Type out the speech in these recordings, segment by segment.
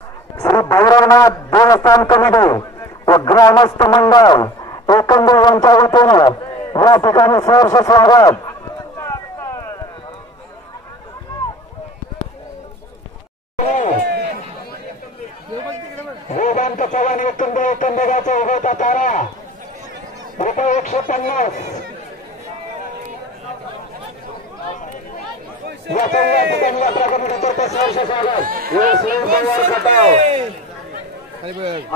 श्री भैरवनाथ देवस्थान कमिटी व ग्रामस्थ मंडळ एकंदर यांच्या वतीने या ठिकाणी सहर्ष स्वागत. वेदांत चव्हाण एकंदराचा उभा तारा रुपये 150. या ठिकाणी यात्रा कमिटीचे सहर्ष स्वागत. खटाव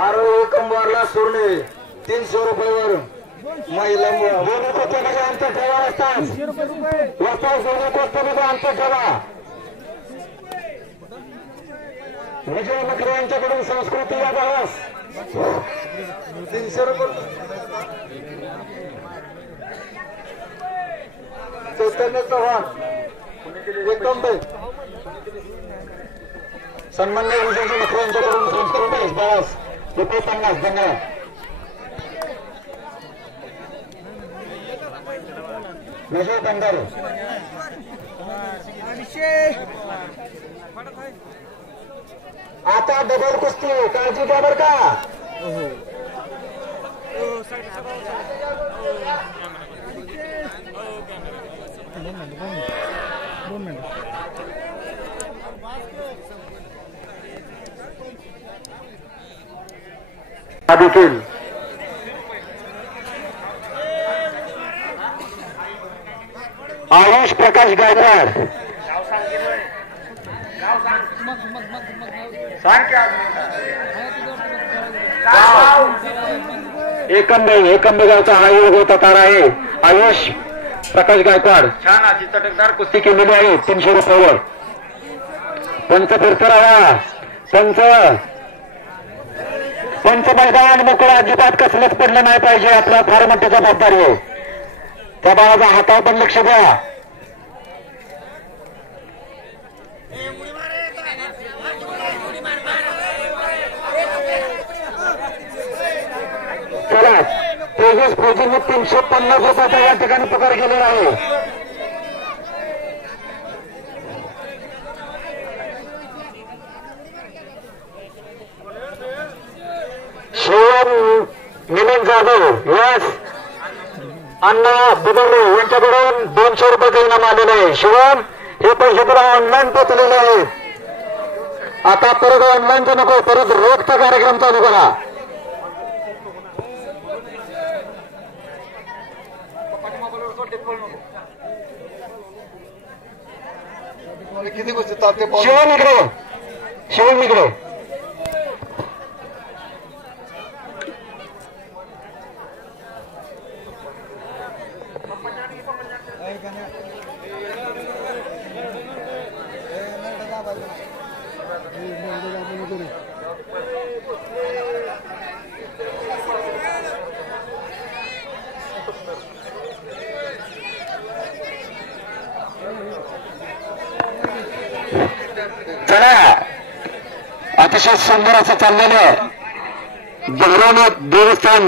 आरोग्य कंबारला सोडले 300 रुपयावर. महिला अंतर ठेवा अंतर ठेवा. विजय मकरे यांच्याकडून संस्कृती या भावास 300 रुपये. चैतन्य चव्हाण सन्मान्य विजय मकरे यांच्याकडून संस्कृती भावास रुपये 50. धन्यवाद. विजय बंधारे आता डबल कुस्ती काळजी घ्या बर का. देखील आयुष प्रकाश गायकवाड एकंबे गावचा हा योग होता तारा आहे. आयुष प्रकाश गायकवाड छान अशी चटकदार कुस्ती केलेली आहे 300 रुपयावर. पंच फिरतरावा पंच मैदान मोकळा अजिबात कसलंच पडलं नाही पाहिजे. आपला फार मोठी जबाबदारी आहे. त्या बाळाचा हातावर पण लक्ष द्या. चला तेजस फौजीने 350 रुपयाचा या ठिकाणी पगार केलेला आहे. शिवम मिलन जाधव यस अण्णा बुदुर्ले यांच्याकडून 200 रुपये इनाम आलेले आहे. शिवम हे पैसे तुला ऑनलाईन पोचलेले आहेत. आता परत ऑनलाईनचा नको, परत रोखचा कार्यक्रम चालू करा. किती शिवम इकडे चला अतिशय सुंदर असं चाललेलं भैरवनाथ देवस्थान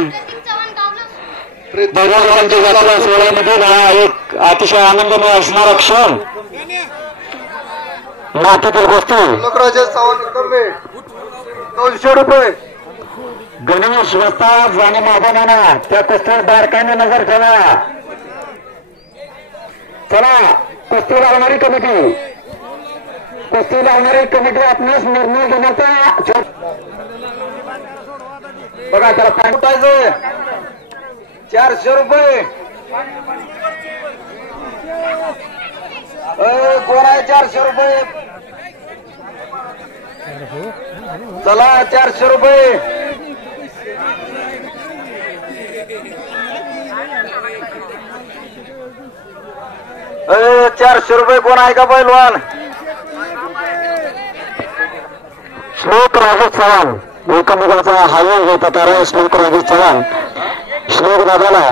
सोहळ्यामधील हा एक अतिशय आनंदमय असणारा क्षण. नाट्यातील गोष्टी 200 रुपये. गणेश वस्ताद आणि मादाना त्या कुस्तीवर बारकाईने नजर ठेवा. चला कुस्ती लावणारी कमिटी आपणास निर्णय घेण्याचा बघा. त्याला पाठवायचं 400 रुपये. कोण आहे 400 रुपये. चला 400 रुपये. अ 400 रुपये कोण आहे का पैलवान. श्लोक राजेश चव्हाण एकमेकाचा हायवे होता तारा. श्लोक राजेश चव्हाण श्लोक दादाला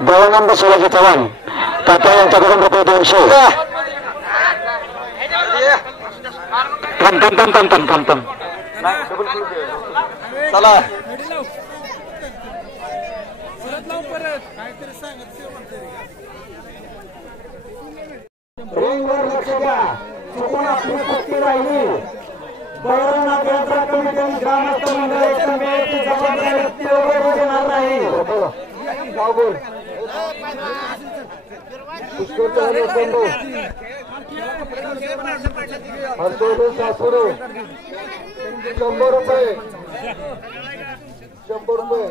देवानंद शिवाजी चव्हाण तात्या यांच्याकडून रुपये 200. थांब चला रिंगवर लक्ष द्या. चुकून आपली कुस्ती राहिली भैरवनाथ यात्रा कमिटी आणि ग्रामस्थ मंडळाच्या मेळाव्याची जबाबदारी तेवढं घेणार नाही. बोल सासुरे 100 रुपये 100 रुपये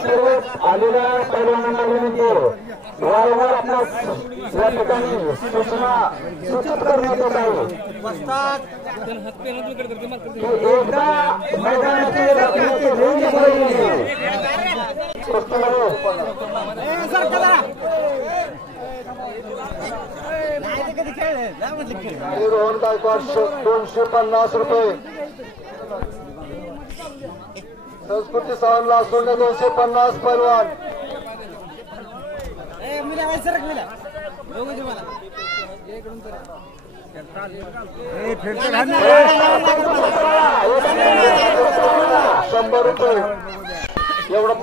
सर्व आलेल्या पैलवानांना विनंती वारंवार आपणास या ठिकाणी सूचना सूचित करण्यात येत आहे की एकदा मैदानाची रचनेची रेंज बदलली रोहन गायकवाड 250 रुपये संस्कृती सावंत लासोंडे 250 पैलवान ₹100 एवढं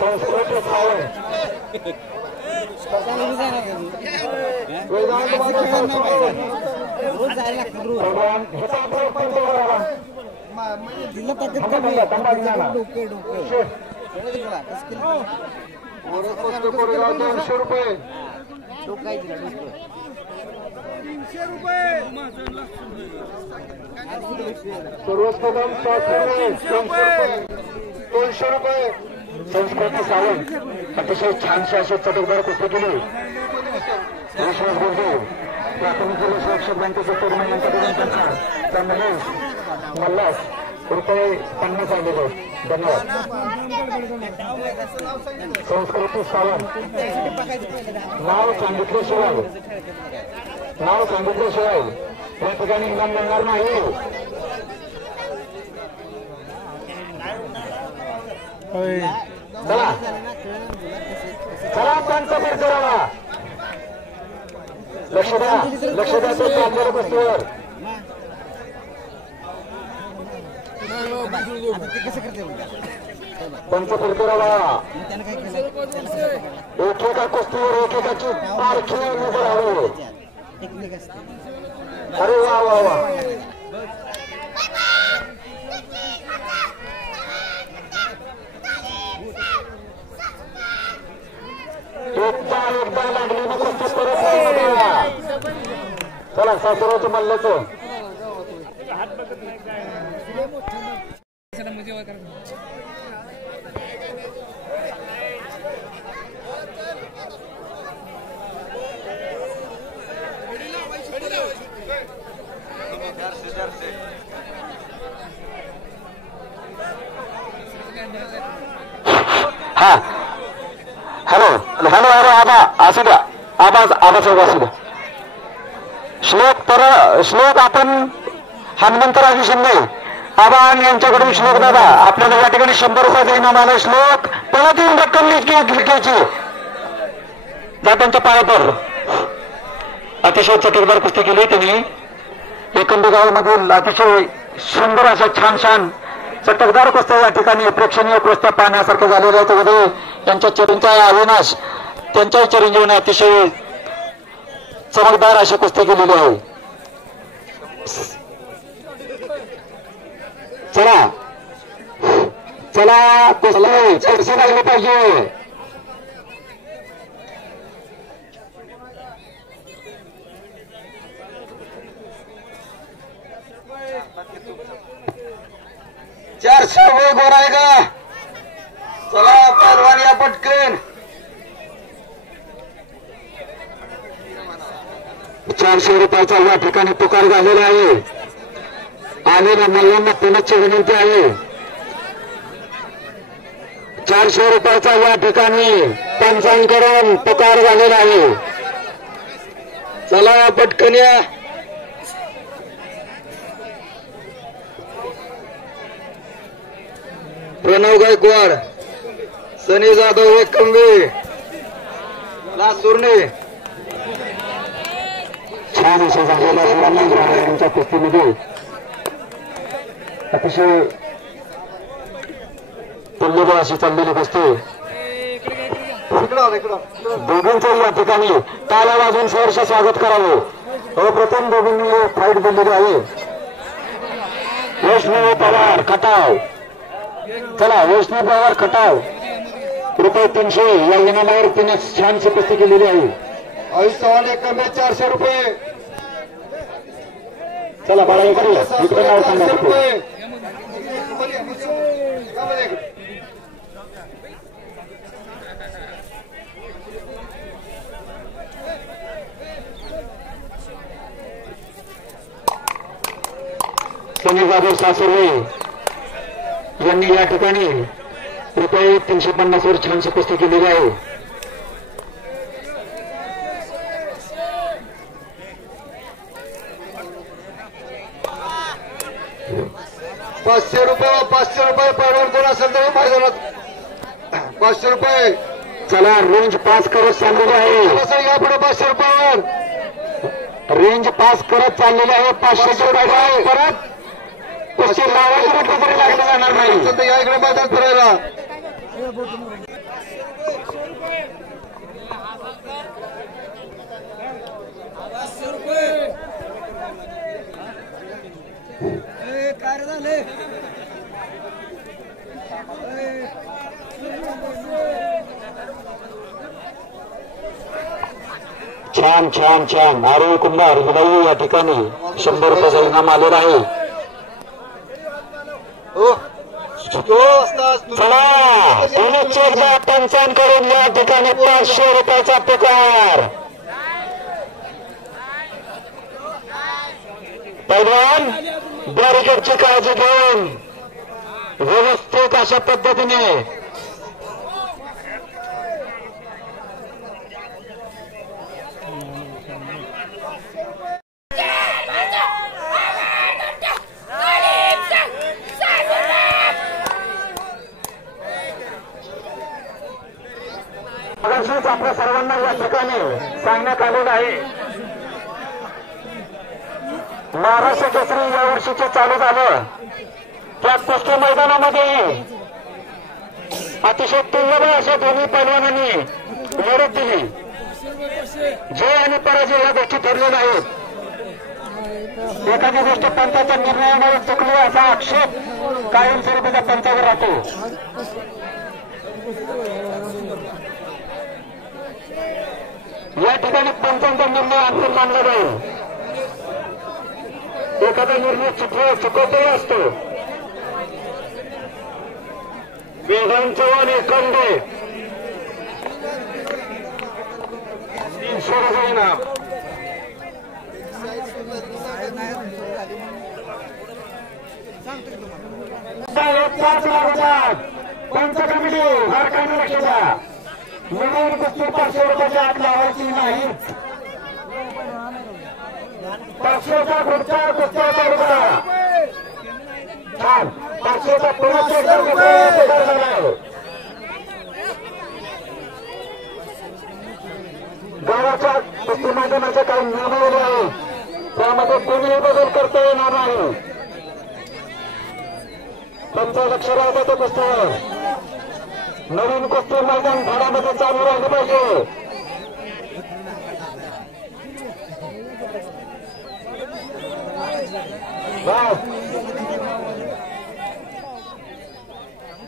संस्कृती सावंत कोरेगाव 200 रुपये सर्वोत्तम 200 रुपये संस्कृती सावंत अतिशय छानशी अशी चटकदार कुस्ती केली. विश्वास गुरुजी प्राथमिक जिल्हा सुरक्षा बँकेचे चेअरमन यांच्याकडून त्यांचा महेश मल्हास ₹50 आलेले. धन्यवाद. संस्कृती सावंत नाव सांगितल्याशिवाय या ठिकाणी इनाम मिळणार नाही. चला चला पंच करावा. लक्ष द्या तो चाललेल्या गोष्टीवर. पंच करावा. एकेका कुस्तीवर एकेकाची पारखी नजर हवी. अरे वा वा वा. एकदा लागली ना कुस्ती परत चला सासुराचं मल्ल्याचं हा हॅलो हॅलो अरे आबा असू द्या. आबा साहेब असू द्या. श्लोक आपण हनुमंतराव शिंदे आबा यांच्याकडून श्लोक दादा आपल्याला या ठिकाणी 100 रुपये इनाम आले. श्लोक परत येऊन रक्कम घ्यायची त्यांच्या पायावर. अतिशय चटकदार कुस्ती केली त्यांनी. एकंदी गावामधील अतिशय सुंदर अशा छान चटकदार कुस्त्या या ठिकाणी प्रेक्षणीय कुस्त्या पाहण्यासारख्या झालेल्या आहेत. उदय यांच्या चिरंजीव अविनाश त्यांच्याही चिरंजीवने अतिशय चमकदार अशी कुस्ती केलेली आहे. चला कुस्ती चर्चा लागली पाहिजे. ₹400 गोर आहे का. चला परवान या पटकन. 400 रुपयाचा या ठिकाणी पुकार झालेला आहे. आणि मल्लांना पुनश्च विनंती आहे. 400 रुपयाचा या ठिकाणी पंचांकडून पुकार झालेला आहे. चला पटकन या. प्रणव गायकवाड, सनी जाधव, एकंबे लासूरने छान अशा झालेल्या कुस्तीमध्ये अतिशय तुल्यबळ अशी चाललेली कुस्ती दोघांचंही या ठिकाणी टाळ्या वाजवून सहर्ष स्वागत करावं. प्रथम दोघांनी फाईट दिलेली आहे. वैष्णव पवार खटाव, चला वैष्णव पवार खटाव ₹300 या इनामावर तिने छानशी कुस्ती केलेली आहे. आयुष चव्हाण एकंदर 400 रुपये. चला बाळा इकडे नाव सांगा. सनी जाधव सासुर्वे यांनी या ठिकाणी ₹350 वर छानशी कुस्ती केलेली आहे. ₹500 परवड कोण असेल तर मैदानात ₹500. चला रेंज पास करत चाललेली आहे. यापुढे ₹500 रेंज पास करत चाललेली आहे. 500 परत कुस्ती लावायची म्हटलं तरी लागलं जाणार नाही. या इकडे मैदान फिरायला काय झाले. छान छान छान. आरोग्य कुंभार हिलाही या ठिकाणी ₹100 इनाम आलेला आहे. चला एकदा पंचांकडून या ठिकाणी ₹500 पुकार. पैलवान बॅरिकेडची काळजी घेऊन व्यवस्थित अशा पद्धतीने आपल्या सर्वांना या ठिकाणी सांगण्यात आलेलं आहे. महाराष्ट्र केसरी या वर्षीचे चालू झालं. त्या कुस्ती मैदानामध्ये अतिशय तुल्यबळ अशा दोन्ही पैलवानांनी लढत दिली. जय आणि पराजय या गोष्टी ठरलेल्या आहेत. एखादी गोष्ट पंचाच्या निर्णयामुळे चुकली असा आक्षेप कायमस्वरूपी पंचावर राहतो. या ठिकाणी पंचांचा निर्णय अंतिम मानला जाईल. एखादा निर्णय चुकवतही असतो. वेदांत चव्हाण एकांडे 300 इनाम. पंच कमिटी भारताने लक्ष द्या. मिळून कुस्ती ₹500 आत लावायची नाही. 500चा पुढचा कुस्त्याचा रुपया छान. 500चा पुढचा झाला. गावाच्या कुस्ती मैदानाचे काही नियमावली आहे. त्यामध्ये कोणीही बदल करता येणार नाही. तुमचं लक्ष राहतं त्या कुस्तीवर. नवीन कुस्ती मैदान भाड्यामध्ये चालू राहिले पाहिजे.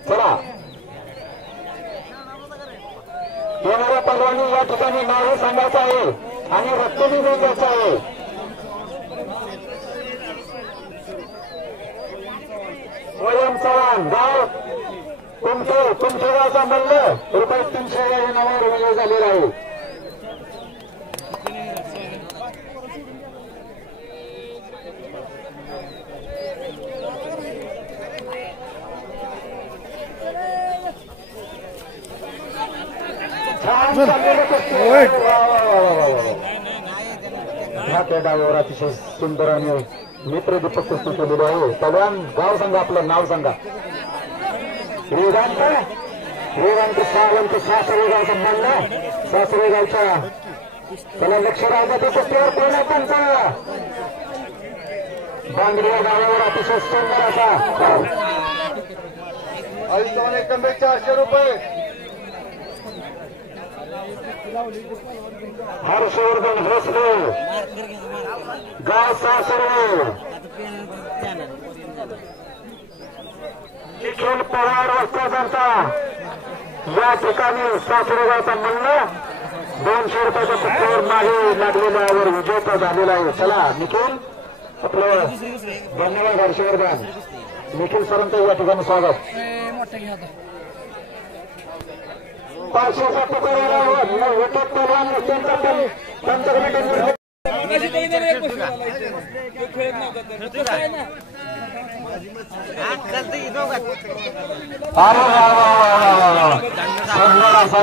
चला येणाऱ्या पैलवानी या ठिकाणी नाव सांगायचं आहे आणि रक्तबी द्यायचं आहे. वयम चव्हाण गाव तुमच्या गावचा मल्ल ₹300 या इनामावर विजय झालेला आहे. ह्या खेळावर अतिशय सुंदर आणि मित्रदीपक कुस्ती केलेली आहे. पहिलवान गाव सांगा, आपलं नाव सांगा. वेदांत वेदांत सावंत सासरेगावचा मल्ल सासरेगावच्या त्याला लक्ष राहतं ते कुस्तीवर कोणा त्यांचा बांगडिया गावावर अतिशय सुंदर असा 400 रुपये हर्षवर्धन भोसले गाव सासरे निखिल पवार वस्त्राचा या ठिकाणी सासरेगावचा मल्ल 200 रुपयाच्या कुस्तीवर मागे लागलेल्यावर विजेता झालेला आहे. चला निखिल आपलं धन्यवाद हर्षवर्धन. निखिल सरांचं या ठिकाणी स्वागत. 500चा पुकाराला होतात पहिला त्यांचा पण त्यांच्याकडे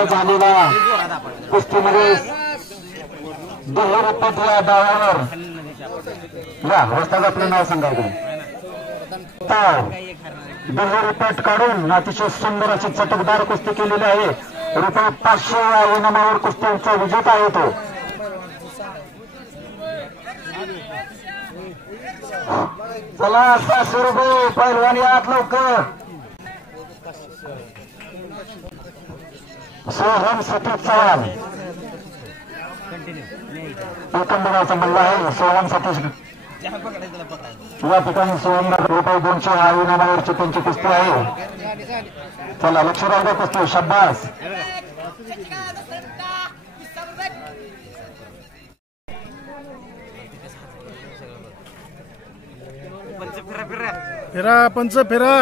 झालेला कुस्तीमध्ये दुहेरी डावावर या वस्ताद आपलं नाव सांगा. दुहेरी पेट काढून अतिशय सुंदर अशी चटकदार कुस्ती केलेली आहे. रुपये 500 या इनामावर कुस्तीचा विजेता आहे तो. चला 500 रुपये पहिलवान यात लवकर. सोहम सतीश चव्हाण एकंदराचा मल्ला आहे. सोहम सतीश या ठिकाणी सोहम रुपये 200 हा इनामावरची त्यांची कुस्ती आहे. चला लक्ष राहू कुस्ती. शाबास. फिरा पंच फिरा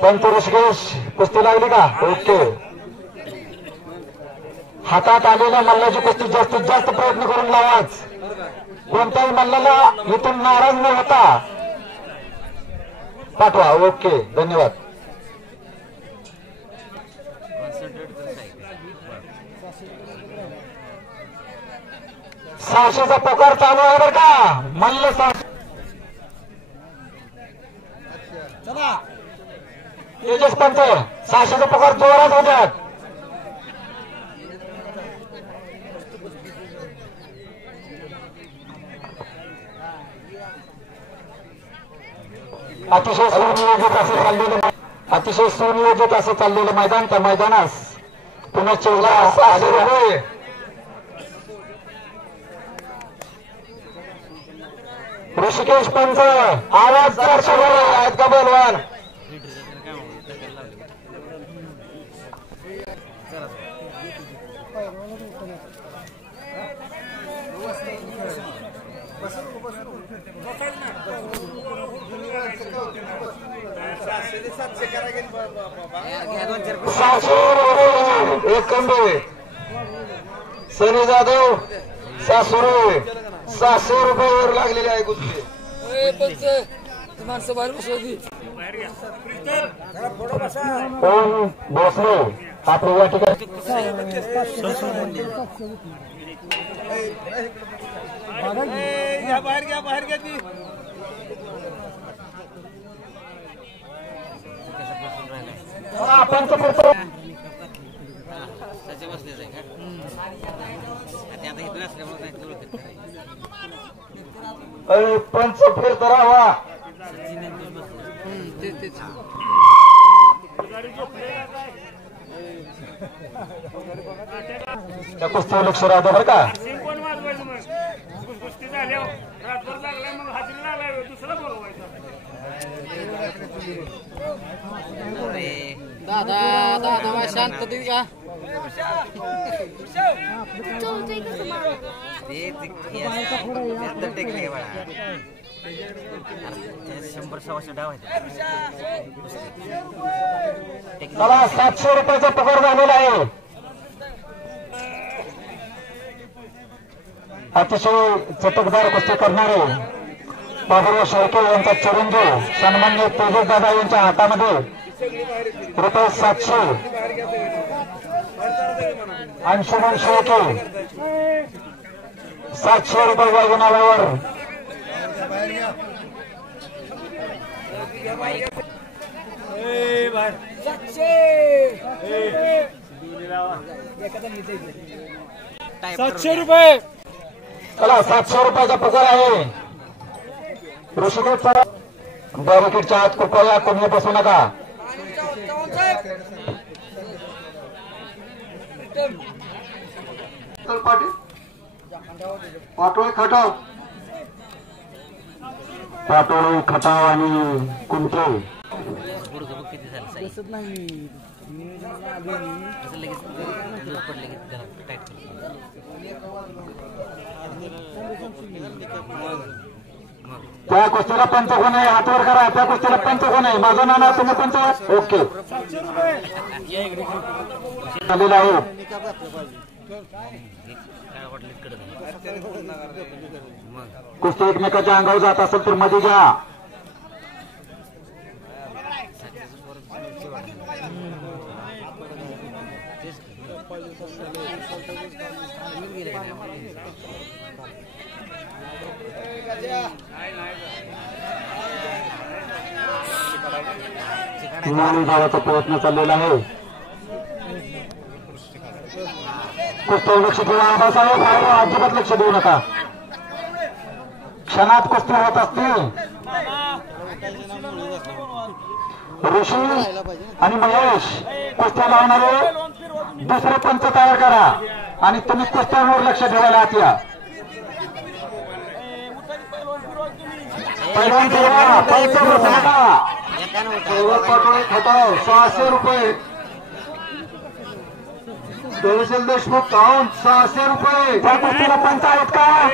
पंच ऋषिकेश कुस्ती लागली का? ओके. हातात आलेल्या मल्लाची कुस्ती जास्तीत जास्त प्रयत्न करून लावाच. कोणत्याही मल्लाला इथून नाराज न होता पाठवा. ओके धन्यवाद. सहाशेचा पुकार चालू आहे बरं का? मल्ल 600. तेजस पंच 600चा पुकार जोरात होत्यात. अतिशय सुनियोजित असं चाललेलं मैदान. त्या मैदानास पुन्हा 1400 रुपये ऋषिकेश पंच आवाज 400 आहेत का बोलवान? सनी जाधव 700 रुपयावर लागलेले आहे कुस्ती. भोसले आपल्या या ठिकाणी बाहेर घ्या ती. पंच फिरत राहा. त्या कुस्तीवर लक्ष राहतं बरं का? दादा शांत का? टेकले 100-125 डाव आहेत. 700 रुपयाचा पगार झालेला आहे. अतिशय चटकदार कुस्ती करणारे बाबूराव शेळके यांचा चिरंजीव सन्मान्य तेजस दादा यांच्या हातामध्ये रुपये 700 अंशुमन शेळके 700 रुपये वाजवणाऱ्यावर ₹700 चला 700 रुपयाचा पगार आहे. ऋषिकेश सर बॅरिकेडच्या आत कृपया कोणी बसू नका. पाटोळी खटाव पाटोळी खटाव आणि कुंटे किती झालं साई दिसत नाही असं लगेच दूध पडले की टाईट त्या कुस्तीला पंच कोण आहे हातवर करा. त्या कुस्तीला पंच कोण आहे माझं नाव तुम्ही पंच ओके आलेला आहे. कुस्ती एकमेकाच्या अंगावर जात असेल तर मध्ये घ्या. जाण्याचा प्रयत्न चाललेला आहे. कुस्तीवर लक्ष ठेवा आबासाहेब. अजिबात लक्ष देऊ नका. क्षणात कुस्ती होत असतील. ऋषी आणि महेश कुस्त्या लावणारे दुसरे पंच तयार करा आणि तुम्ही कुस्त्यांवर लक्ष ठेवायला आत या. पाटोळे खटाव 600 रुपये. देवशील देशमुख काउन 600 रुपये. त्या कुस्तीला पंच आहेत का?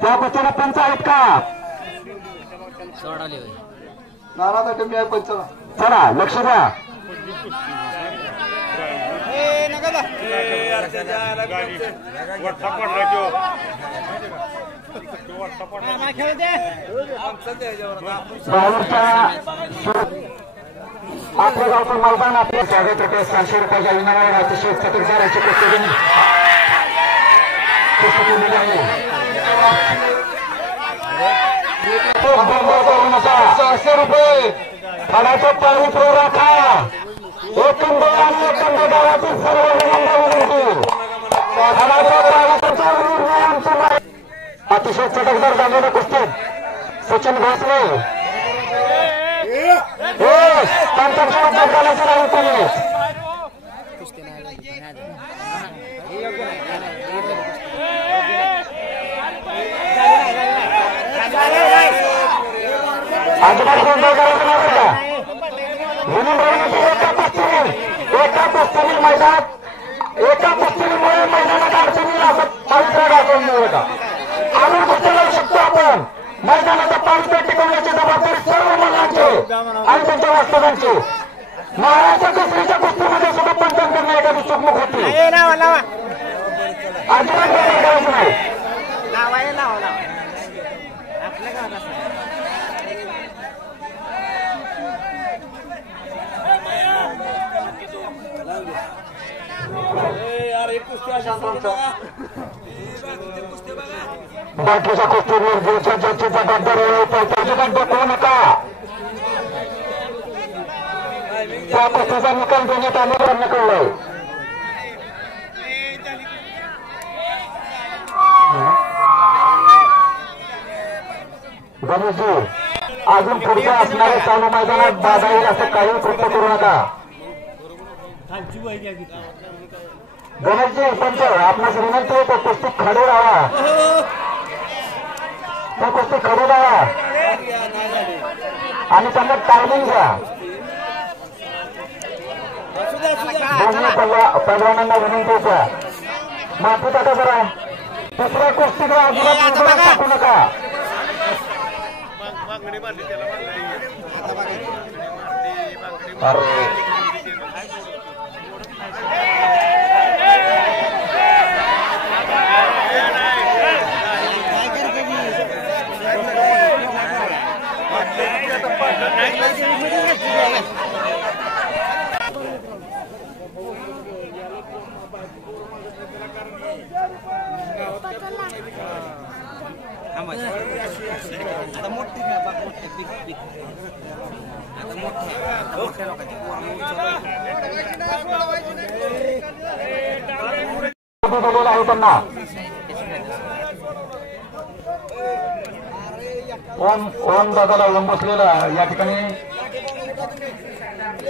त्या कुस्तीला पंच आहेत का? नाराज कमी आहे पंचला. चला लक्ष द्या. आपल्या गावचं मैदान आपल्या 700 रुपयाच्या इनामावर अतिशय चतुर्जाराची कुस्ती केलेली आहे. 600 रुपये फळाचं पाणी पुरव राखा. एकंद आणि एकंद गावातील सर्व विनंती. अतिशय चटकदार झालेल्या कुस्तीत सचिन भोसले पंचांच्या उद्योग झाल्याचे नाही कोणी. अजिबात गोंधळ करायचा नाही का? एका कुस्तीने मैदानात एका कुस्तीमुळे मैदानात अडचणी असं पवित्र दाखवून मिळू का? अजून कुस्ती लावू शकतो आपण. मैदानाचा पावित्र्य टिकवण्याची जबाबदारी सर्व मुलांची आणि त्यांच्या वास्तवांची. महाराष्ट्र केसरीच्या कुस्तीमध्ये सुद्धा पंचांकडनं एखादी चुकमुक होती. अजिबात गोंधळ करायचं नाही. बाकीच्या कुस्तीवर ज्याची जबाबदारी दाखवू नका. त्या कुस्तीचा निकाल देण्यात आल्यावर निकळलाय. गणेशजी अजून पुढच्या असणाऱ्या चालू मैदानात बाधा येईल असं काही कृत्य करू नका. गणेशजी पंच आपणास विनंती आहे तो कुस्ती खडे राहा. तो कुस्ती खडे राहा आणि त्यांना टायमिंग घ्या. दोन्ही पैलवानांना विनंती होत्या माफी टाका जरा. दुसऱ्या कुस्तीकडे अजिबात टाकू नका. दिलेला आहे त्यांना ओम दादाला ओम बसलेला या ठिकाणी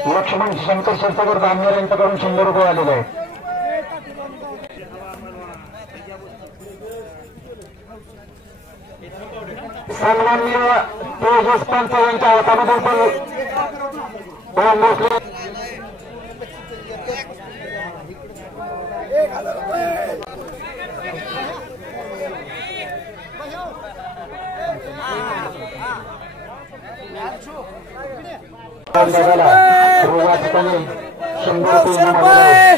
लक्ष्मण शंकर क्षीरसागर दामनेर यांच्याकडून 100 रुपये आलेले आहेत. सन्माननीय तेजस पंच यांच्या हातामध्ये पण ओम बसले या ठिकाणी 100 रुपये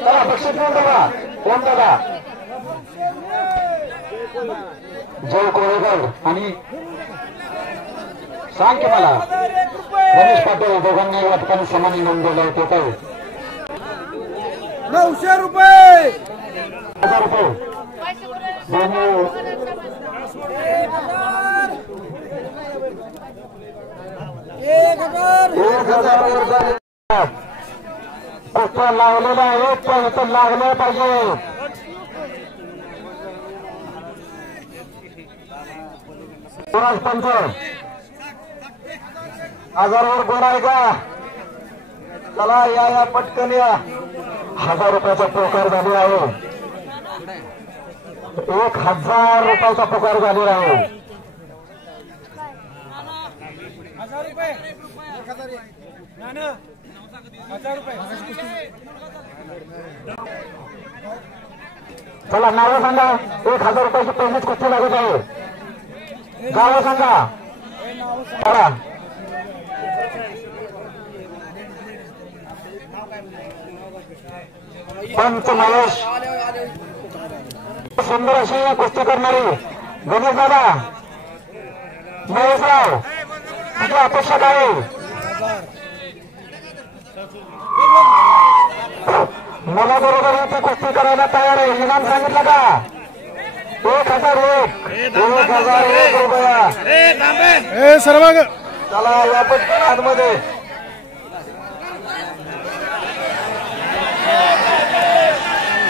चला बक्षीस देऊन दादा ओम दादा जय कोळेकर आणि सांग की मला गणेश पाटील दोघांनी या ठिकाणी समानी नोंदवलं होते काय 900 रुपये 1000 रुपये कुठं लावलेला आहे पण तो लागलं पाहिजे. पंच 1000वर गोड आहे का? चला या पटकन या. 1000 रुपयाचा पोकार झालेला आहे. 1000 रुपयाचा पोकार झालेला आहे. 1000 रुपये 1000 रुपये चला नावं सांगा. 1000 रुपयाची पहिलीच कुस्ती लागत आहे. गावं सांगा. चला पंच महेश सुंदर अशी कुस्ती करणारी गणेश दादा महेशराव तुझी अपेक्षा काय? मला बरोबर इथे कुस्ती करायला तयार आहे. इनाम सांगितलं का? 1001 रुपया सर्व चला या पटकन आतमध्ये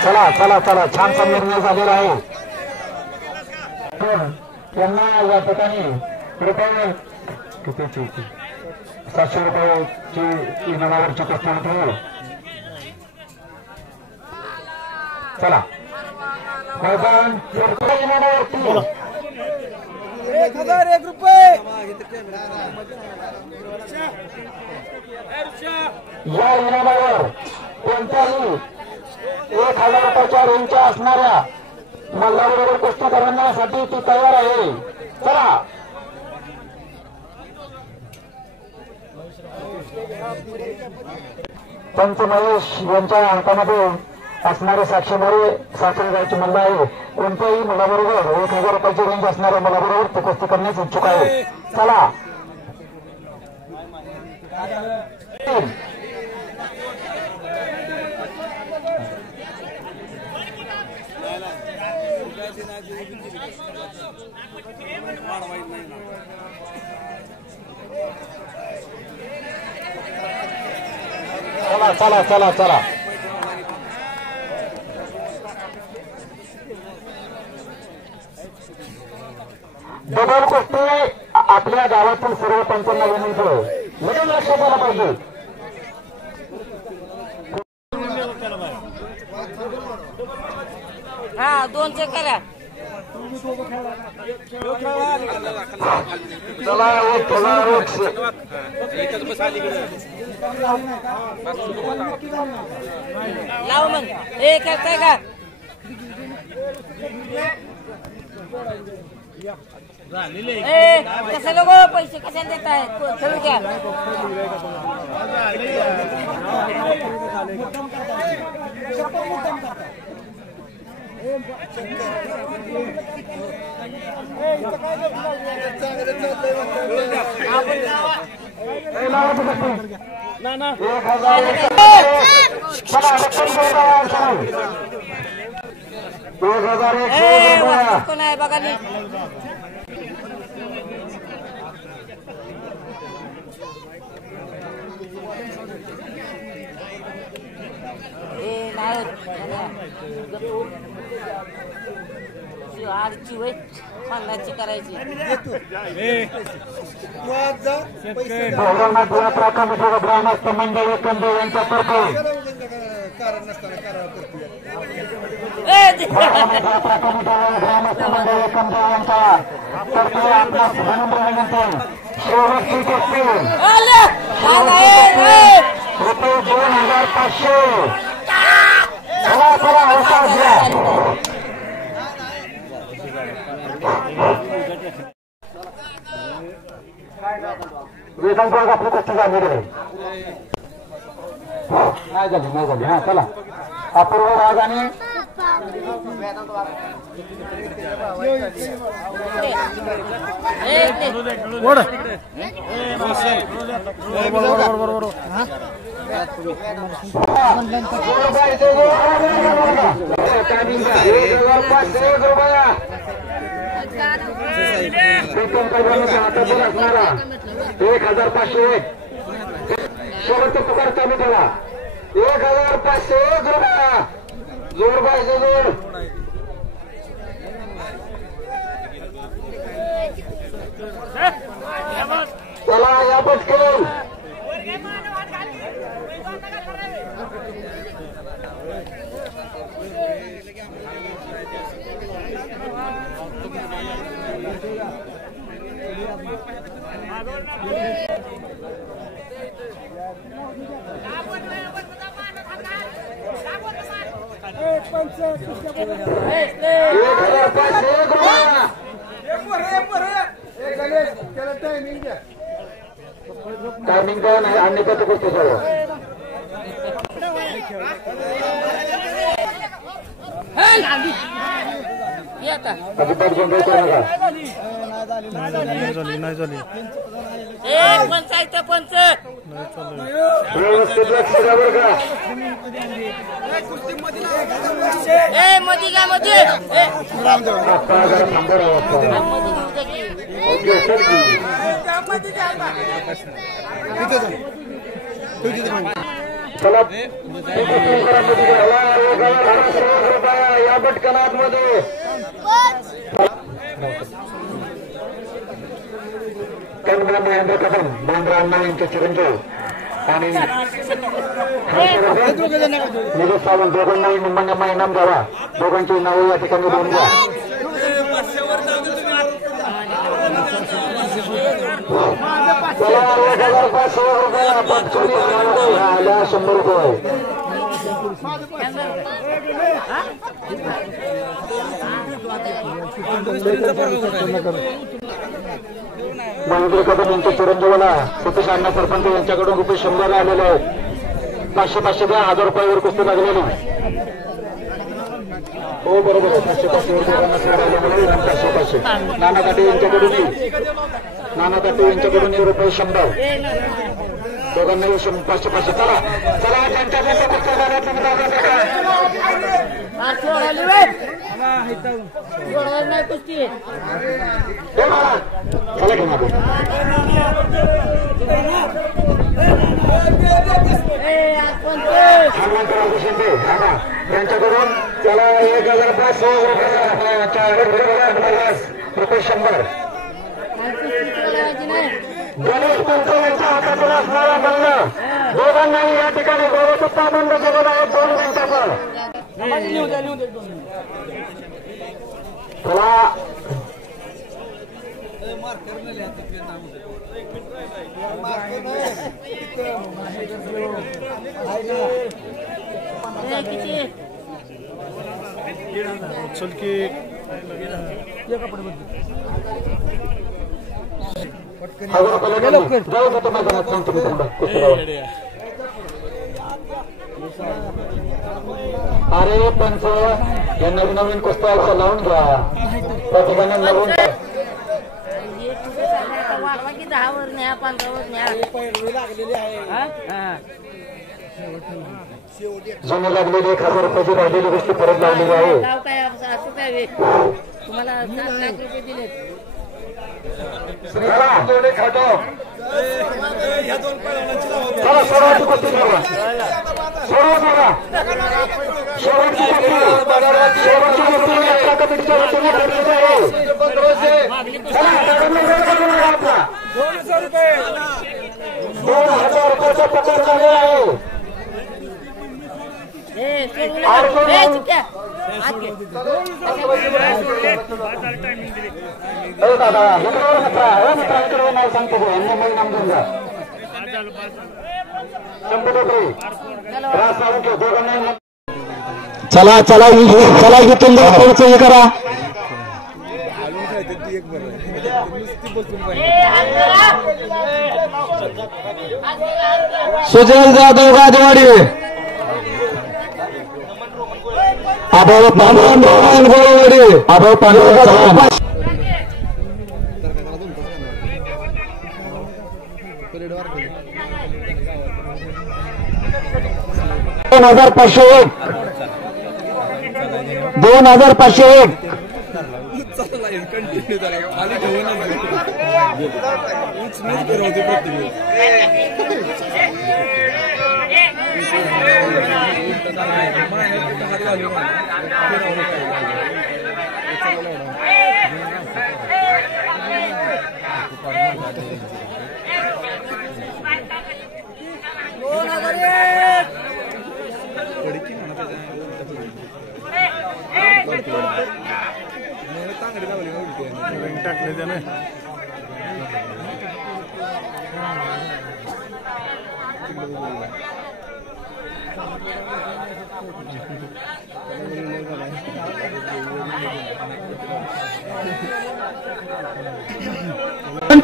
चला चला चला छानसा निर्णय झालेला आहे. त्यांना या ठिकाणी रुपये कितीची 700 रुपयाची इनामावरची कुस्ती होती. चला मैदान इनामावरती 1001 रुपये या इनामावर कोणत्याही 1000 रुपयाच्या रेंजच्या असणाऱ्या मल्लाबरोबर कुस्ती करण्यासाठी ती तयार आहे. चला पंच महेश यांच्या हातामध्ये असणारे साक्षीदारी सासरेगावची मल्ल आहे. कोणत्याही मुलाबरोबर 1000 रुपयाची रेंज असणाऱ्या मुलाबरोबर ती कुस्ती करण्यास इच्छुक आहे. चला चला चला चला चला डबल कुस्ती आपल्या गावातील सर्व पंचांना विनंती आहे. लगेच लक्ष द्यायला पाहिजे. हा 2 चेक करा. चला लाव मग काय का कसे लोक पैसे कशाला देत आहेत? खेळू द्या. 1100 कोण आहे बघा नी आरची वय पन्नासची करायची भैरवनाथ यात्रा कमिटी व ग्रामस्थ मंडळ एकंदर यांच्यातर्फे कारण नसताना करावं करते ग्रामस्थ मंडळ एकंदर यांच्यातर्फे आपणास विनम्र विनंती शेवटची कुस्ती रुपये 2500 चला चला अवकाश द्या वेदांत आपली कुस्ती झालेली आहे नाही झाली हा चला अपूर्व राग आणि असणारा 1501 शेवटचं पुकार चालू ठेवा 1501 रुपया जोड पाहिजे जोड चला या पटकन टायमिंग काय नाही आणि कसं गोष्टी सर्व अजिबात गोंधळ करू नका पंच व्यवस्थित लक्ष द्या बरं का मोदी का मोदी आत्ता जरा थांबा ओके सर चला या पटकनात मध्ये कॅमेरा महेंद्र कदम महेंद्र अण्णा यांचे चिरंजीव आणि निलेश सावंत दोघांनाही निम्मा इनाम द्यावा दोघांची नावं या ठिकाणी देऊन द्या चला 1500 रुपये 45 आल्या 100 रुपये महेंद्र कदम यांच्या चिरंजीवाला सतीश अण्णा सरपंच यांच्याकडून रुपये 100 आलेले आहेत 500 द्या 1000 रुपयावर कुस्ती लागलेली हो बरोबर आहे 500 रुपयांना सोडायला 500 नाना ताटे यांच्याकडून रुपये 100 दोघांनाही 500 चला चला त्यांच्या कुस्ती शिंदे यांच्याकडून त्याला 1500 रुपये 100 गणेश पंच यांच्या हातातून असणारा बंद दोघांनाही या ठिकाणी गौरवसत्ता बंद केलेला आहे 2 मिनिटाचा चला जाऊ तुम्हाला अरे पंच या नवीन कुस्त्या लावून घ्या त्या ठिकाणी नवीन 10 वर न्या 15 वर न्या जुनी लागलेली 1000 रुपयाची राहिलेली गोष्टी परत लावलेली आहे. गाव काय असं काय तुम्हाला 7 लाख रुपये दिलेत. चला सर्वांची कुस्ती करा. सर्व बघा. शेवटची कुस्ती यात्रा कमिटीच्या वतीने ठरलेली आहे. चला 200 रुपयाचा पगार झालेला आहे. चला चला चला इथून थोडंसं हे करा. सुजल जाधव गाजवाडी आभाव पांडुरंग गोळवडी आभाव पांडुरंग 2501 2501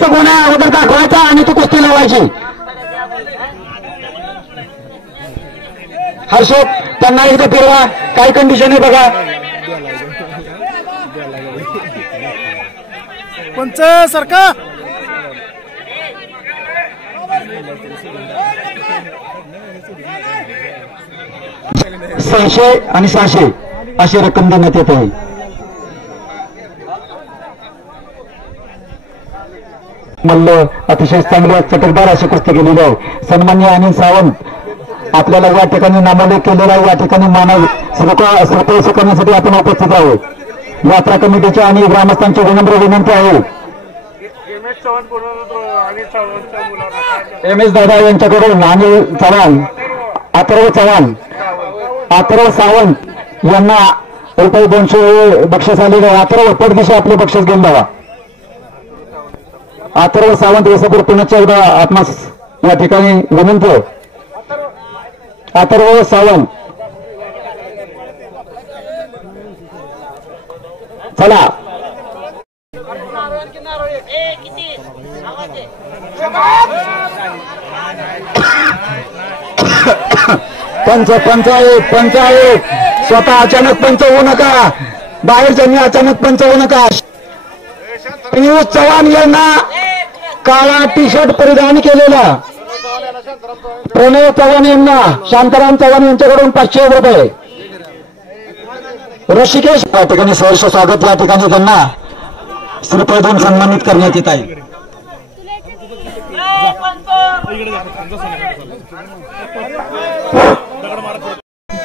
कोणा अगोदर दाखवायचा आणि तू कुस्ती लावायची. हर्षद त्यांना एकदा फिरवा. काय कंडिशन आहे बघा. पंच सरका 600 आणि 600 अशी रक्कम देण्यात येत आहे. मल्ल अतिशय चांगल्या चटकदार अशी कुस्ती केलेली आहे. सन्मान्य अनिल सावंत आपल्याला या ठिकाणी नामोल्लेख केलेला आहे. या ठिकाणी मानव श्रोते करण्यासाठी आपण उपस्थित आहोत. यात्रा कमिटीच्या आणि ग्रामस्थांची विनम्र विनंती आहे. MS दादा यांच्याकडून अनिल चव्हाण अथर्व सावंत यांना रुपये 200 बक्षीस आलेले आहे. अथर्व पटदिशी आपले बक्षीस घेऊन जावा. अथर्व सावंत विसापूर पुण्याच्या एकदा आपणास या ठिकाणी विनंती आहे. अथर्व सावंत चला पंचायत स्वतः अचानक पंच होऊ नका. बाहेरच्यांनी अचानक पंच होऊ नका. पियुष चव्हाण यांना काळा टी शर्ट परिधान केलेला प्रणय चव्हाण यांना शांताराम चव्हाण यांच्याकडून 500 रुपये. ऋषिकेश या ठिकाणी सहर्ष स्वागत. या ठिकाणी त्यांना श्रीफळ देऊन सन्मानित करण्यात येत आहे.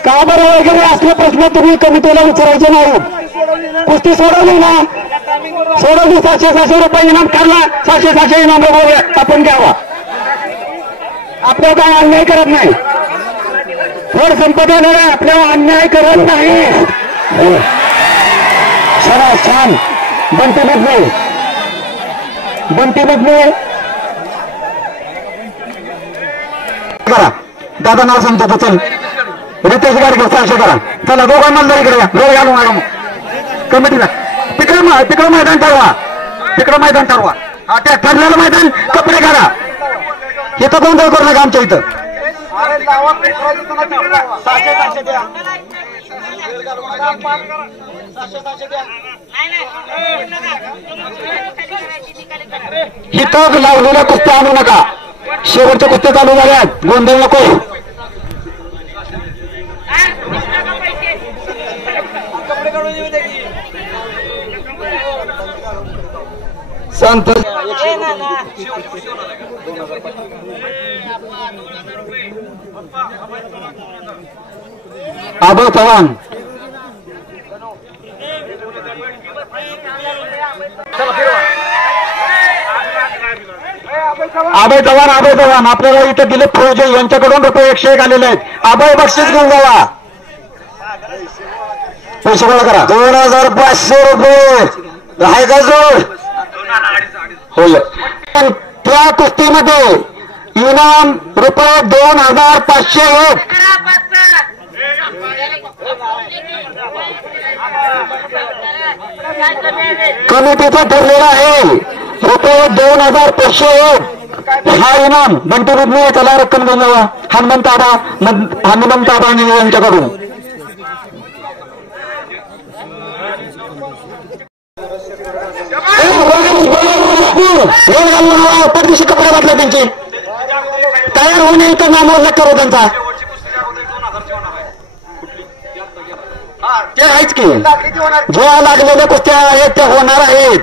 का बरं वगैरे असले प्रश्न तुम्ही कमिटीला विचारायचे नाही. कुस्ती सोडवली ना, सोडवली. 700 रुपये इनाम काढला. 700 इनाम आपण घ्यावा. आपल्याला काय अन्याय करत नाही. थोड संपदा नाही आपल्याला अन्याय करत नाही. छान बंटी बदले करा. दादा नाव सांगतो. चल रितेश गाडगे 600 करा. चला दोघांना जरी इकडे रोड घालू नका. मग कमिटीला तिकडं मैदान ठरवा. त्या ठरलेलं मैदान कपडे करा. इथं गोंधळ करू नका. आमच्या इथं इथं लावलेल्या कुस्त्या आणू नका. शेवटच्या कुस्त्या चालू झाल्यात. गोंधळ नको. संत अभय चव्हाण आपल्याला इथे दिलीप फौजे यांच्याकडून रुपये 101 आलेले आहेत. अभय बक्षीस घेऊन जावा. पैसे गोळा करा. 2500 रुपये आहे का जोड? होय. त्या कुस्तीमध्ये इनाम रुपये 2501. कमिटीचा ठरलेला आहे रुपये 2501 हा इनाम. बंटी बुधने त्याला रक्कम देऊन जावा. हनुमंत आबा यांच्याकडून. परदेशी कपडे घातले त्यांचे. तयार होऊन इथं नामोल्लेख करू त्यांचा. ते आहेच की ज्या लागलेल्या कुस्त्या आहेत त्या होणार आहेत.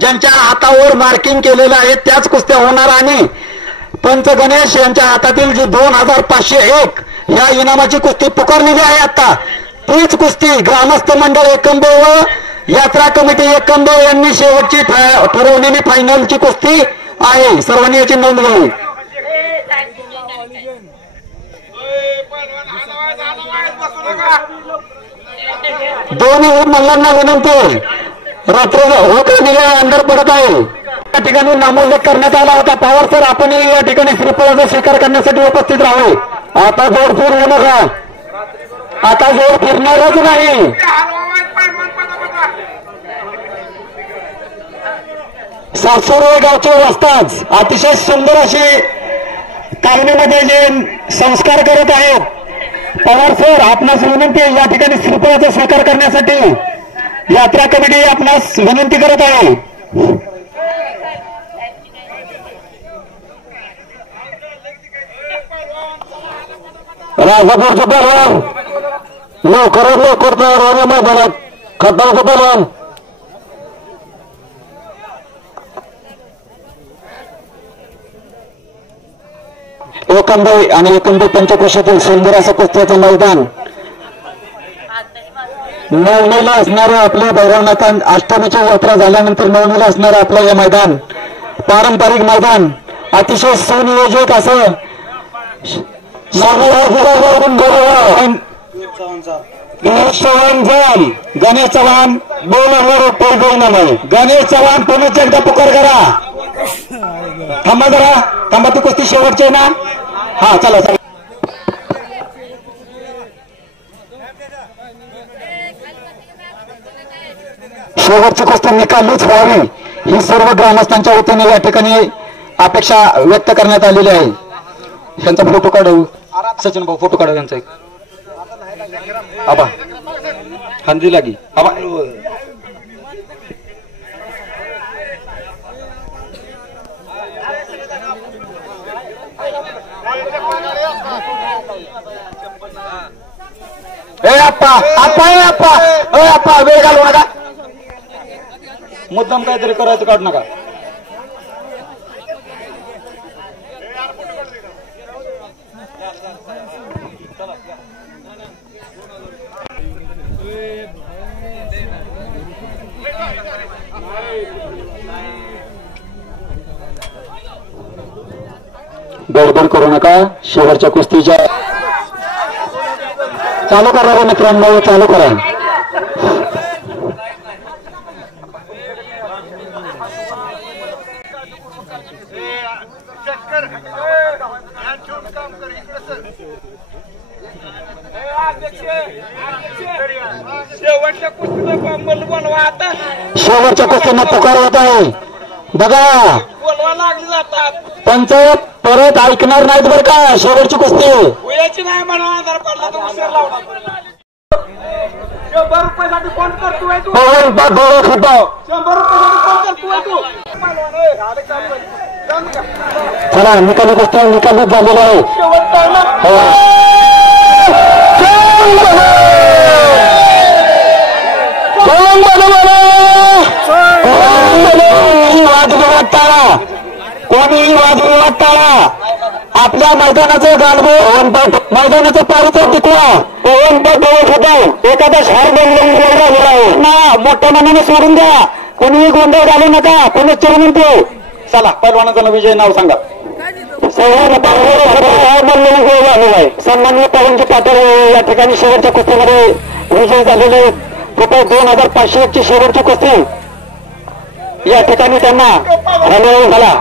ज्यांच्या हातावर मार्किंग केलेलं आहे त्याच कुस्त्या होणार. आणि पंच गणेश यांच्या हातातील जी 2501 या इनामाची कुस्ती पुकारलेली आहे आता तीच कुस्ती ग्रामस्थ मंडळ एकंबे व यात्रा कमिटी एकंबे यांनी शेवटची ठरवलेली फायनलची कुस्ती आहे. सर्वांनी याची नोंद घ्यावी. दोन्ही मल्लांना विनंती. रात्र अंधार पडत आहे. या ठिकाणी नामोल्लेख करण्यात आला होता. पवार सर आपण या ठिकाणी श्रीफळाचा स्वीकार करण्यासाठी उपस्थित राहावे. आता जोड फिर होऊ नका. आता जोड फिरणारच नाही. सासुर्वे गावचे वस्ताद अतिशय सुंदर अशी कालनीमध्ये जे संस्कार करत आहेत. पवार सर आपणास विनंती या ठिकाणी श्रीफळाचा स्वीकार करण्यासाठी यात्रा कमिटी आपणास विनंती करत आहे. राजापूरचं पहलवान लवकर तयार मैदानात. खताळचं पहलवान एकंदे आणि एकंदे पंचकोशातील सुंदर असं कुस्त्याचं मैदान. नवनीला असणारं आपल्या भैरवनाथ अष्टमीची यात्रा झाल्यानंतर नवनीला असणारं आपलं हे मैदान पारंपरिक मैदान अतिशय सुनियोजित असं. गणेश चव्हाण 2000 रुपये देऊन आहे. गणेश चव्हाण पुन्हा एकदा पुकार करा. थांबा जरा थांबा. ती कुस्ती शेवटची ना. हा चला चला. शेवटची कुस्ती निकालीच व्हावी ही सर्व ग्रामस्थांच्या वतीने या ठिकाणी अपेक्षा व्यक्त करण्यात आलेली आहे. त्यांचा फोटो काढू. सचिन भाऊ फोटो काढू यांचा एक. आबा हंदी लागी. आबा आप्पा वेळ घालू नका. मुद्दाम काहीतरी करायचं काढू नका. गडबड करू नका. शेवटच्या कुस्तीच्या चालू करा मित्रांनो. चालू करा. शेवटच्या कुस्तींना पुकार होत आहे. बघा पंच परत ऐकणार नाहीत बरं का. शेवटची कुस्ती नाही म्हणून आधार पडला तर उशीर लावला. 100 रुपयासाठी कोण करतोय तू? 100 रुपयासाठी कोण करतोय तू? चला निकाली कुस्ती निकालीच झालेला आहे. कोणीही वादविवाद टाळा, कोणीही वादविवाद टाळा. आपल्या मैदानाचं गालबो मैदानाचं पारितोषिक टिकवा. एखादा शार ना मोठ्या मनाने सोडून द्या. कोणीही गोंधळ घालू नका. कोणी चिरू म्हणतो. चला पैलवानाचं विजय नाव सांगा. सन्माननीय पवनजी पाटील या ठिकाणी शेवटच्या कुस्तीमध्ये विजय झालेले. रुपये 2500ची शेवटची कुस्ती या ठिकाणी त्यांना हलवून झाला.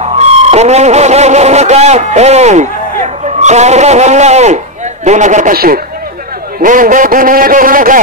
कोणी करू नका. 2500 कोणी करू नका.